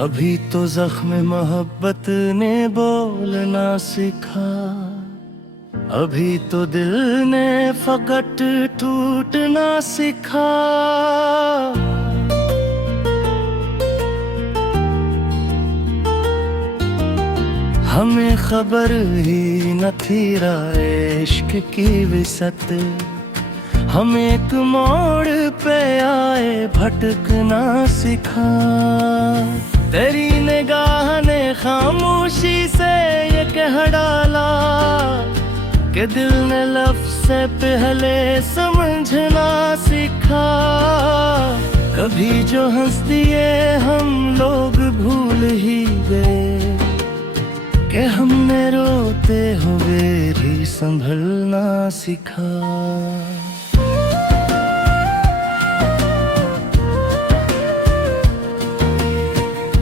अभी तो जख्म मोहब्बत ने बोलना सिखा, अभी तो दिल ने फकट टूटना सिखा। हमें खबर ही न थी राहे इश्क की विसत, हम एक मोड़ पे आए भटकना सिखा। तेरी निगाह ने खामोशी से ये कह डाला कि दिल ने लफ्ज़ से पहले समझना सिखा। कभी जो हंस दिए हम लोग भूल ही गए कि हमने रोते हुए भी संभलना सिखा।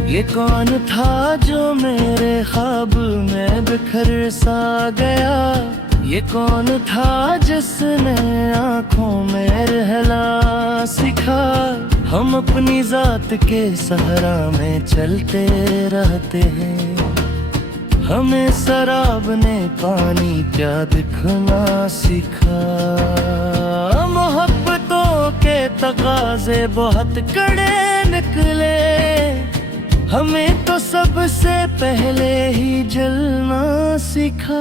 ये कौन था जो मेरे ख्वाब में बिखर सा गया, ये कौन था जिसने आँखों में रहना सिखा। हम अपनी जात के सहारा में चलते रहते हैं, हमें शराब ने पानी क्या दिखना सिखा। मोहब्बतों के तकाज़े बहुत कड़े निकले, हमें तो सबसे पहले ही जलना सिखा।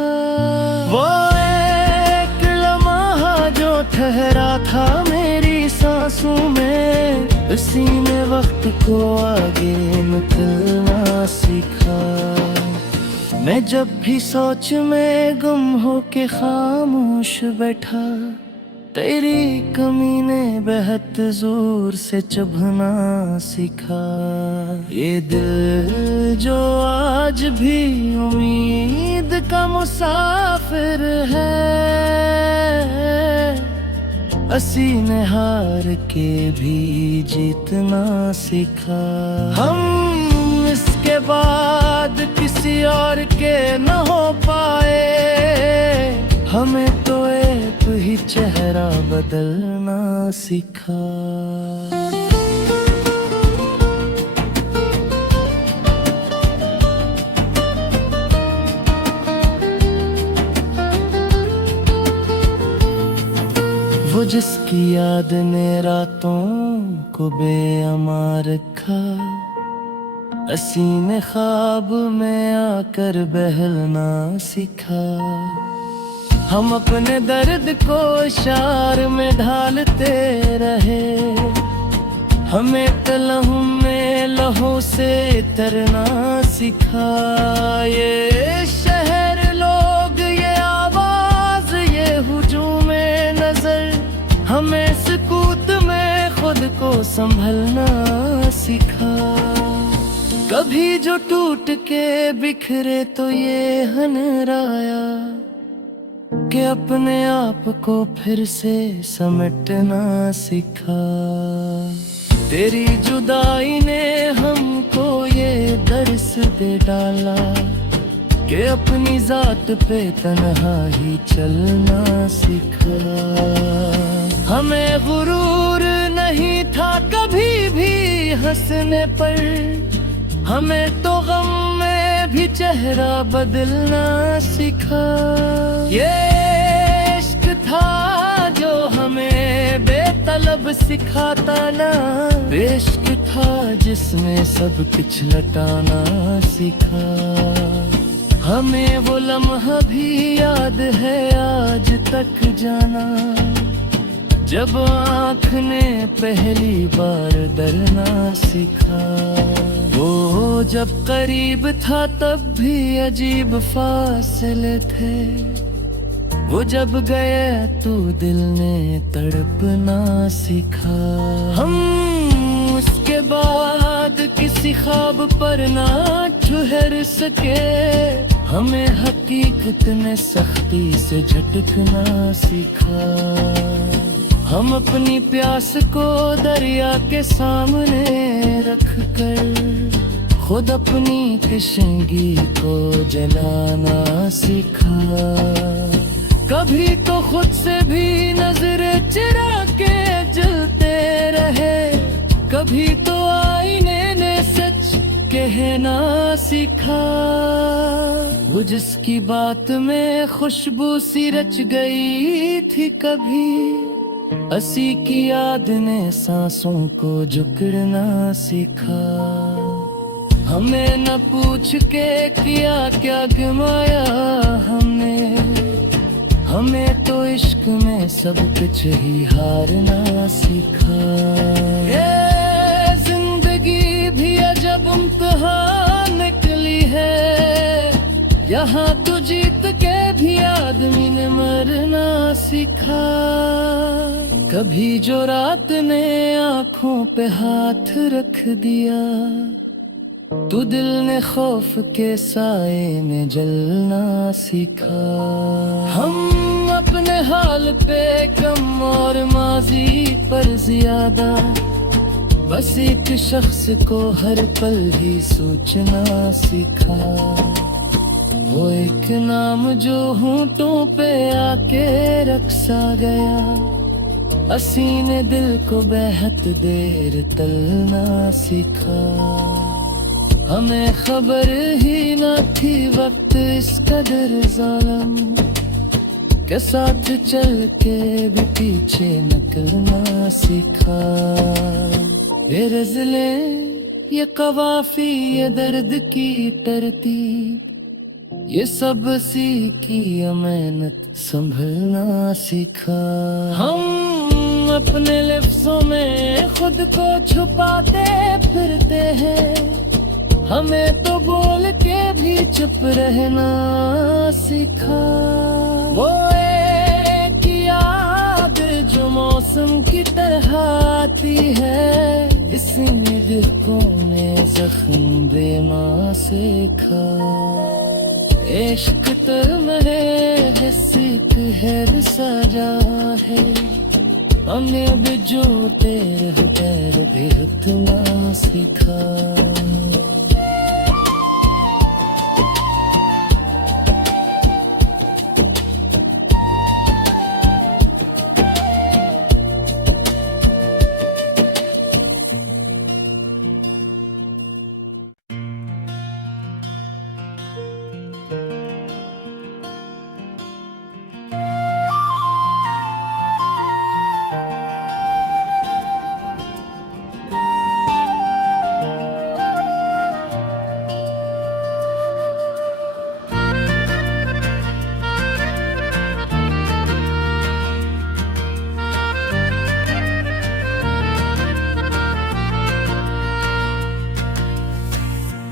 वो एक लम्हा जो ठहरा था मेरी सांसों में, उसी ने वक्त को आगे निकलना सिखा। मैं जब भी सोच में गुम हो के खामोश बैठा, तेरी कमी ने बेहद जोर से चुभना सिखा। ये दिल जो आज भी उम्मीद का मुसाफिर है, असीने हार के भी जीतना सिखा। हम इसके बाद किसी और के न हो पाए, हमें तो एक ही चेहरा बदलना सिखा। वो जिसकी याद ने रातों को बेअमार रखा, असीने ख्वाब में आकर बहलना सिखा। हम अपने दर्द को इशार में ढालते रहे, हमें तलहू में लहू से तरना सिखा। ये शहर लोग, ये आवाज, ये हुजूम नजर, हमें सुकूत में खुद को संभलना सिखा। कभी जो टूट के बिखरे तो ये हनराया कि अपने आप को फिर से समेटना सिखा। तेरी जुदाई ने हमको ये दर्स दे डाला कि अपनी जात पे तन्हा ही चलना सिखा। हमें गुरूर नहीं था कभी भी हंसने पर, हमें तो गम में भी चेहरा बदलना सिखा। ये इश्क था जो हमें बेतलब सिखाता ना, इश्क था जिसमें सब कुछ लटाना सिखा। हमें वो लम्हा भी याद है आज तक जाना, जब आँख ने पहली बार डरना सिखा। वो जब करीब था तब भी अजीब फासले थे, वो जब गया तो दिल ने तड़पना सिखा। हम उसके बाद किसी ख्वाब पर ना ठहर सके, हमें हकीकत ने सख्ती से झटकना सिखा। हम अपनी प्यास को दरिया के सामने रख कर खुद अपनी तशंगी को जलाना सीखा। कभी तो खुद से भी नजर चुरा के जलते रहे, कभी तो आईने ने सच के रहना सीखा। वो जिसकी बात में खुशबू सी रच गई थी कभी, हंसी की याद ने सांसों को जकड़ना सीखा। हमें न पूछ के किया क्या गमाया हमने, हमें तो इश्क में सब कुछ ही हारना सीखा। ये जिंदगी भी अजब इम्तिहान निकली है, यहाँ तो जीत के भी आदमी ने मरना सीखा। कभी जो रात ने आँखों पे हाथ रख दिया, तू दिल ने खौफ के साए में जलना सीखा। हम अपने हाल पे कम और माजी पर ज्यादा, बस एक शख्स को हर पल ही सोचना सीखा। वो एक नाम जो होंठों पे आके रखसा गया, हसीने दिल को बेहद देर तलना सीखा। हमें खबर ही न थी वक्त इस कदर जालिम के साथ चल के भी पीछे निकलना सीखा। ये रज़ले ये कवाफी ये दर्द की तरतीब, ये सब सीखी अमानत संभलना सीखा। हम अपने लफ्जों में खुद को छुपाते फिरते हैं, हमें तो बोल के भी चुप रहना सीखा। वो एक याद जो मौसम की तरह आती है, इसने दिल को ने जख्म देना सीखा। इश्क तरम है हिस्सिक है सजा है, हमें भी जो तेरे पैर भी रुकना सीखा।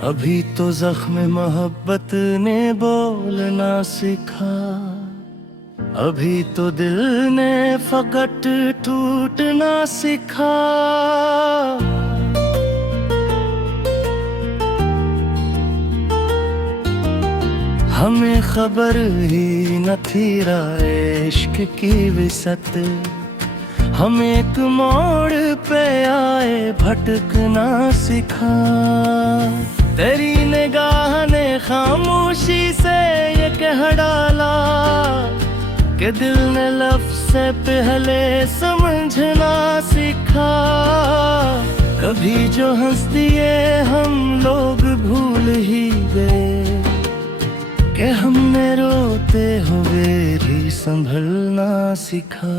अभी तो जख्म मोहब्बत ने बोलना सीखा, अभी तो दिल ने फकट टूटना सीखा। हमें खबर ही न थी राहे इश्क की विसत, हम एक मोड़ पे आए भटकना सीखा। तेरी निगाह ने खामोशी से ये कह डाला कि दिल ने लफ्ज़ से पहले समझना सीखा। कभी जो हंस दिए हम लोग भूल ही गए कि हमने रोते हुए भी संभलना सीखा।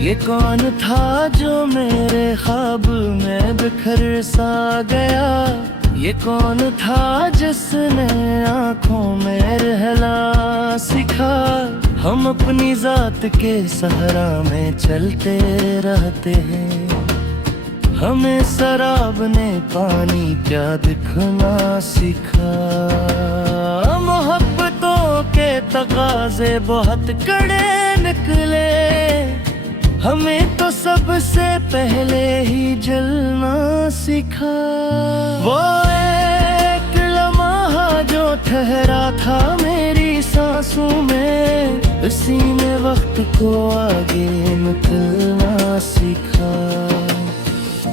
ये कौन था जो मेरे ख्वाब में बिखर सा गया, ये कौन था जिसने आँखों में रहना सीखा। हम अपनी जात के सहारा में चलते रहते हैं, हमें शराब ने पानी क्या दिखना सीखा। मोहब्बतों के तकाजे बहुत कड़े निकले, हमें तो सबसे पहले ही जलना सीखा। वो एक लम्हा जो ठहरा था मेरी सांसों में, उसी ने वक्त को आगे निकलना सीखा।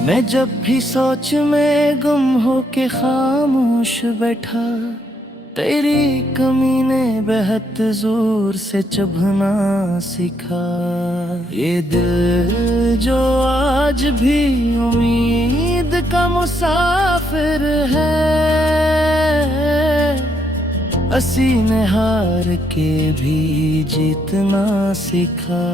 मैं जब भी सोच में गुम हो के खामोश बैठा, तेरी कमी ने बेहद जोर से चुभना सिखा। ये दिल जो आज भी उम्मीद का मुसाफिर है, असीने हार के भी जीतना सिखा।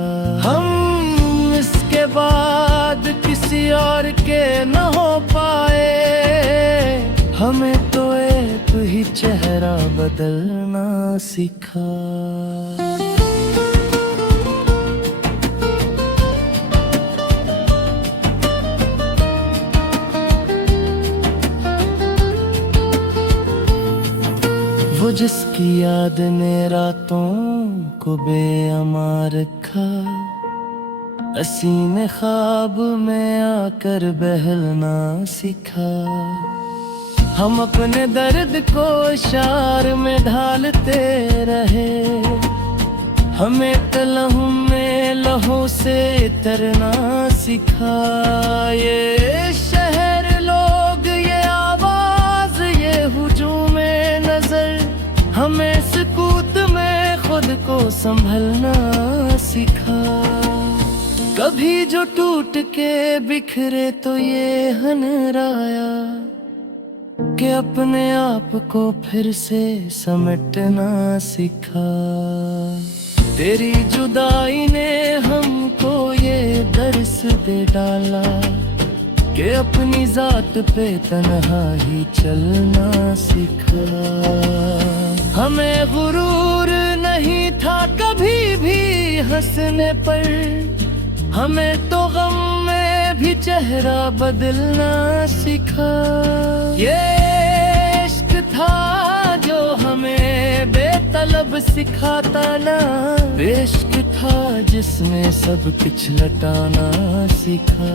हम इसके बाद किसी और के न हो पाए, हमें तो एक ही चेहरा बदलना सिखा। वो जिसकी याद ने रातों को बेअमार रखा, हसीने ख्वाब में आकर बहलना सिखा। हम अपने दर्द को इशार में ढालते रहे, हमें तलहू में लहू से तरना सिखा। ये शहर, लोग, ये आवाज, ये हुजूम नजर, हमें सुकूत में खुद को संभलना सिखा। कभी जो टूट के बिखरे तो ये हनराया कि अपने आप को फिर से समेटना सिखा। तेरी जुदाई ने हमको ये दर्स दे डाला कि अपनी जात पे तन्हा ही चलना सिखा। हमें गुरूर नहीं था कभी भी हंसने पर, हमें तो गम में भी चेहरा बदलना सिखा। ये इश्क था जो हमें बेतलब सिखाता ना, इश्क था जिसमें सब कुछ लटाना सिखा।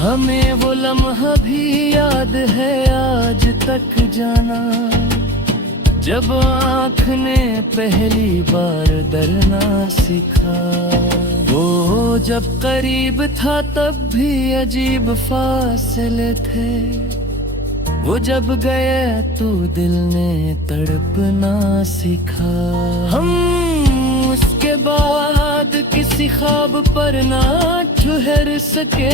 हमें वो लम्हा भी याद है आज तक जाना, जब आँख ने पहली बार डरना सिखा। वो जब करीब था तब भी अजीब फासले थे, वो जब गया तो दिल ने तड़पना सिखा। हम उसके बाद किसी ख्वाब पर ना ठहर सके,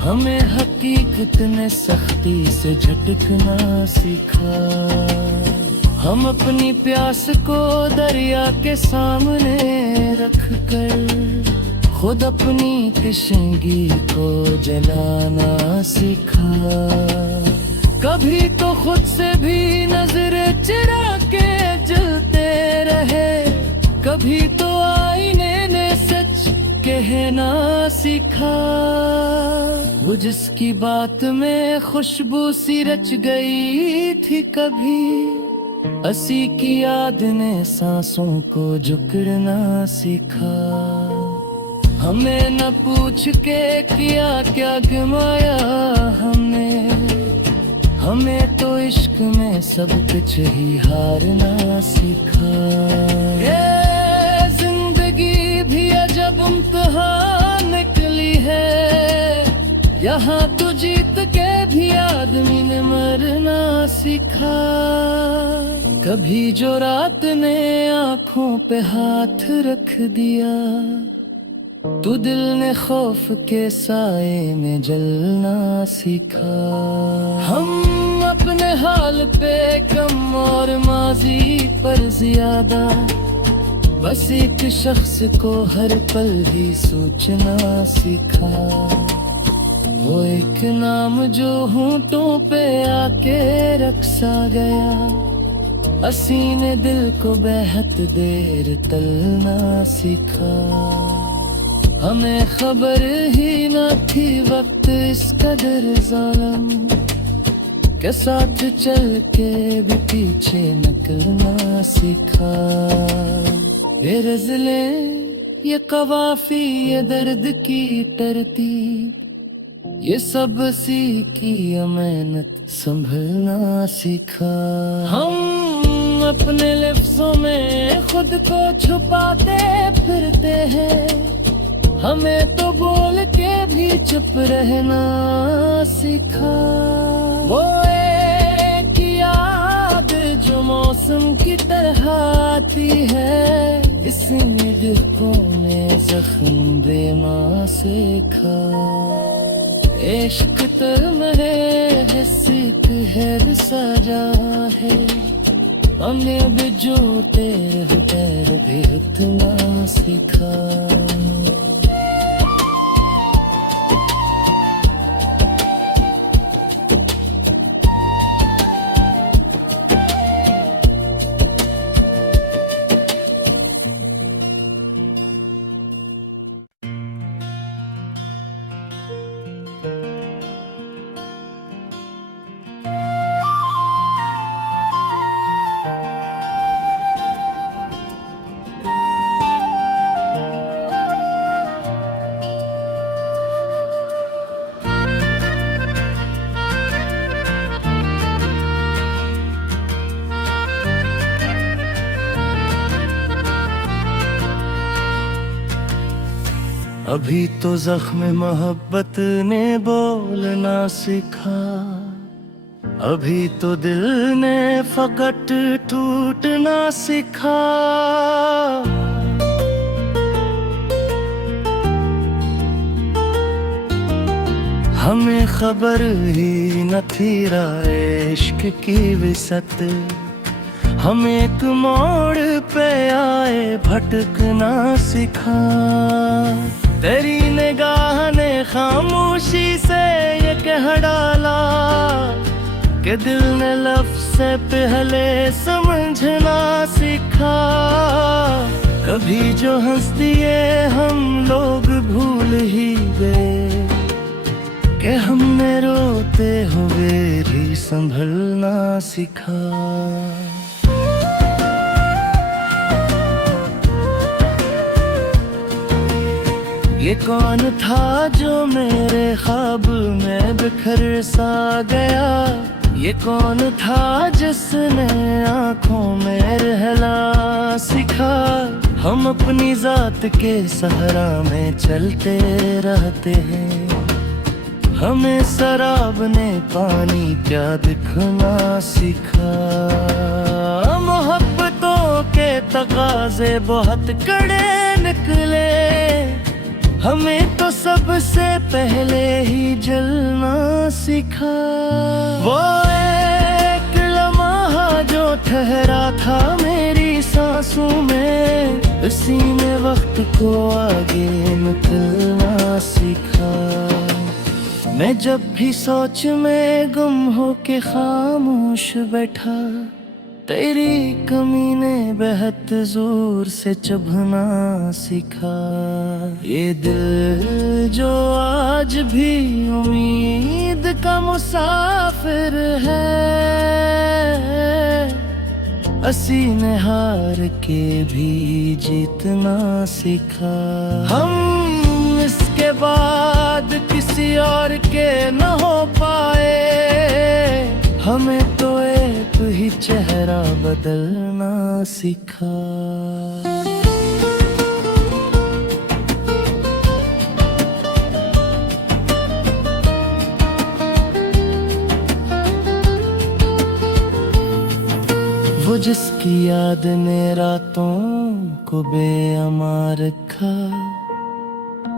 हमें हकीकत ने सख्ती से झटकना सिखा। हम अपनी प्यास को दरिया के सामने रख कर खुद अपनी तशंगी को जलाना सीखा। कभी तो खुद से भी नजर चुरा के जलते रहे, कभी तो आईने ने सच कहना सीखा। वो जिसकी बात में खुशबू सी रच गई थी कभी, हंसी की याद ने सांसों को झुकना सीखा। हमें न पूछ के किया क्या गमाया हमने, हमें तो इश्क में सब कुछ ही हारना सीखा। ये जिंदगी भी अजब इम्तिहान निकली है, यहाँ तो जीत के भी आदमी ने मरना सीखा। कभी जो रात ने आँखों पे हाथ रख दिया, तू दिल ने खौफ के साए में जलना सीखा। हम अपने हाल पे कम और माजी पर ज्यादा, बस एक शख्स को हर पल ही सोचना सीखा। वो एक नाम जो होंठों पे आके रखसा गया, हसीने दिल को बेहद देर तलना सीखा। हमें खबर ही न थी वक्त इस कदर जालिम के साथ चल के भी पीछे निकलना सीखा। ये रज़ले, ये कवाफी, ये दर्द की तरतीब, ये सब सीखी अमानत संभलना सीखा। हम अपने लफ्जों में खुद को छुपाते फिरते हैं, हमें तो बोल के भी चुप रहना सीखा। वो एक याद मौसम की तरह आती है, इसने दिल को में जख्म देना सीखा। इश्क तरम है, हिस्सित है सजा है, हमें भी जो तेरे पैर भी इतना सीखा। अभी तो जख्म मोहब्बत ने बोलना सीखा, अभी तो दिल ने फकट टूटना सीखा। हमें खबर ही न थी राहे इश्क की विसत, हम एक मोड़ पे आए भटकना सीखा। तेरी निगाह ने खामोशी से ये कह डाला कि दिल ने लफ्ज़ से पहले समझना सीखा। कभी जो हंस दिए हम लोग भूल ही गए कि हमने रोते हुए भी संभलना सीखा। ये कौन था जो मेरे ख्वाब में बिखर सा गया, ये कौन था जिसने आँखों में रहना सिखा। हम अपनी जात के सहारा में चलते रहते हैं, हमें शराब ने पानी क्या दिखना सिखा। मोहब्बतों के तकाजे बहुत कड़े निकले, हमें तो सबसे पहले ही जलना सिखा। वो एक लम्हा जो ठहरा था मेरी सांसों में, उसी में वक्त को आगे निकलना सीखा। मैं जब भी सोच में गुम हो के खामोश बैठा, तेरी कमी ने बेहद जोर से चुभना सीखा। ये दिल जो आज भी उम्मीद का मुसाफिर है, असीने हार के भी जीतना सीखा। हम इसके बाद किसी और के न हो पाए, हमें तो एक ही चेहरा बदलना सीखा। वो जिसकी याद ने रातों को बेअमार रखा,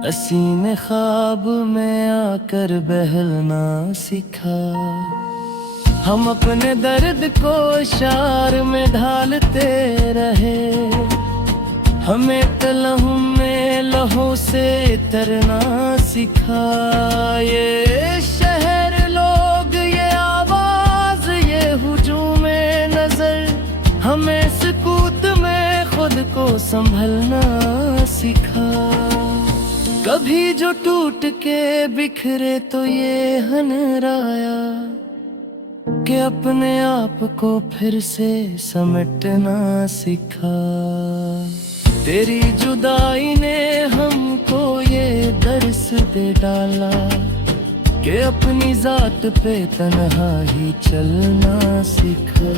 असीने ख्वाब में आकर बहलना सीखा। हम अपने दर्द को इशार में ढालते रहे, हमें तलहू में लहू से तरना सिखा। ये शहर लोग, ये आवाज, ये हुजूम नजर, हमें सुकूत में खुद को संभलना सिखा। कभी जो टूट के बिखरे तो ये हनराया कि अपने आप को फिर से समेटना सिखा। तेरी जुदाई ने हमको ये दर्स दे डाला कि अपनी जात पे तन्हा ही चलना सिखा।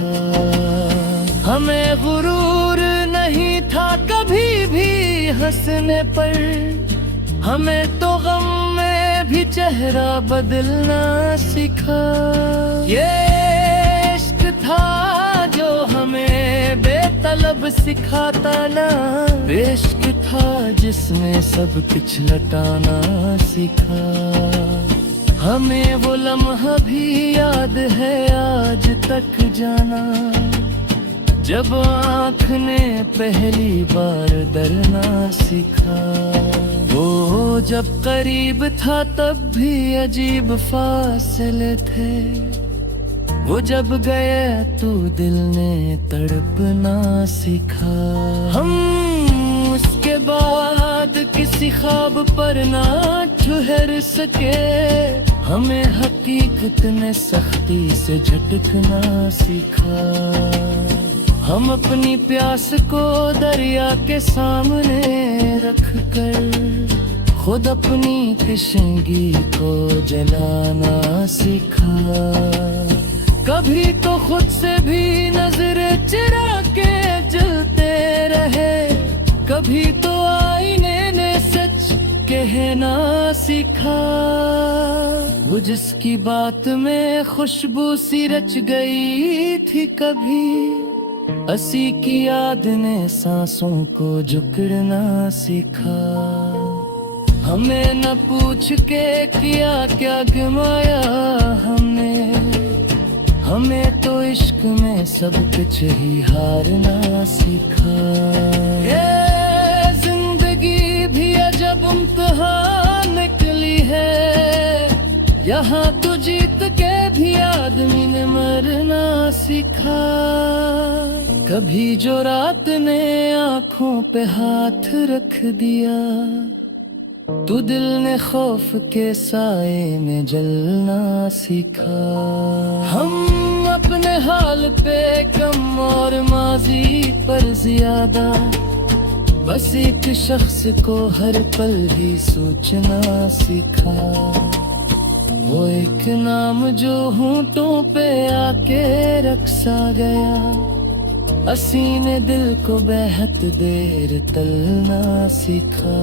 हमें गुरूर नहीं था कभी भी हंसने पर, हमें तो गम में भी चेहरा बदलना सिखा। ये इश्क था जो हम हमें बेतलब सिखाता ना, इश्क था जिसमें सब कुछ लटाना सिखा। हमें वो लम्हा भी याद है आज तक जाना, जब आँख ने पहली बार डरना सीखा। वो जब करीब था तब भी अजीब फासले थे, वो जब गया तो दिल ने तड़पना सीखा। हम उसके बाद किसी ख्वाब पर ना ठहर सके, हमें हकीकत ने सख्ती से झटकना सीखा। हम अपनी प्यास को दरिया के सामने रख कर खुद अपनी तशंगी को जलाना सीखा। कभी तो खुद से भी नजर चुरा के जलते रहे, कभी तो आईने ने सच कहना सीखा। वो जिसकी बात में खुशबू सी रच गई थी कभी, हंसी की याद ने सांसों को जकड़ना सीखा। हमें न पूछ के किया क्या गमाया हमने, हमें तो इश्क में सब कुछ ही हारना सीखा। ये जिंदगी भी अजब इम्तिहान निकली है, यहाँ तो जीत के भी आदमी ने मरना सीखा। कभी जो रात ने आँखों पे हाथ रख दिया, तो दिल ने खौफ के साए में जलना सीखा। हम अपने हाल पे कम और माजी पर ज्यादा, बस एक शख्स को हर पल ही सोचना सीखा। वो एक नाम जो होंठों पे आके रखसा गया, हसीने दिल को बेहद देर तलना सीखा।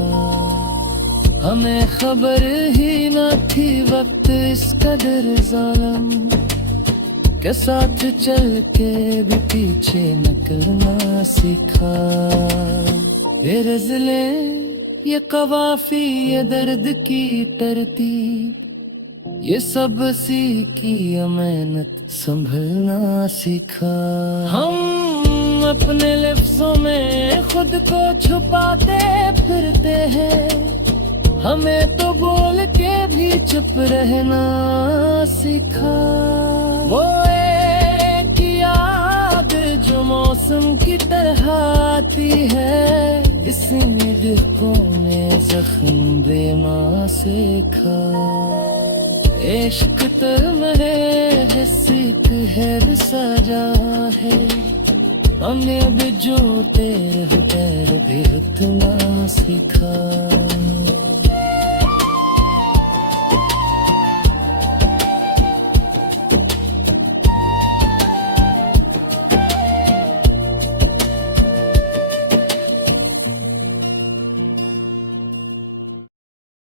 हमें खबर ही न थी वक्त इस कदर जालिम के साथ चल के भी पीछे निकलना सीखा। ये रज़ले ये कवाफी ये दर्द की तरतीब, ये सब सीखी अमानत संभलना सीखा। हम अपने लफ्जों में खुद को छुपाते फिरते हैं, हमें तो बोल के भी चुप रहना सीखा। वो एक याद जो मौसम की तरह आती है, इसने दिलों में जख्म देना सीखा। इश्क तरमरे हिस्सिक है सजा है, हमें भी जो तेरे भी इतना सीखा।